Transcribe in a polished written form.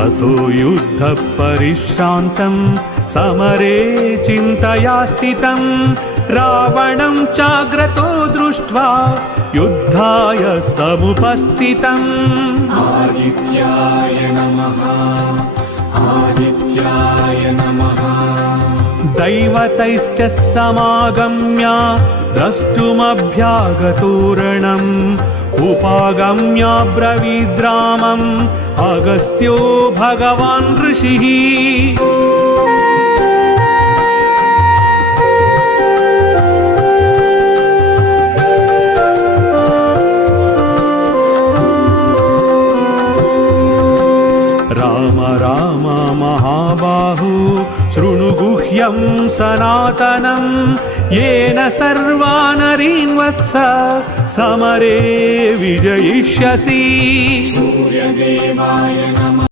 ततो युद्धः परिश्रान्तं समरे चिन्तया स्थितं रावणं चाग्रतो दृष्ट्वा युद्धाय समुपस्थितम्। आदित्याय नमः आदित्याय नमः। दैवतैश्च समागम्य द्रष्टुमभ्यागतोरणम् उपागम्याब्रवीद्रामम् अगस्त्यो भगवान् ऋषिः। राम राम महाबाहु शृणु गुह्यं सनातनं येन सर्वा नरीन् वत्स समरे विजयिष्यसि। सूर्यदेवाय नमः।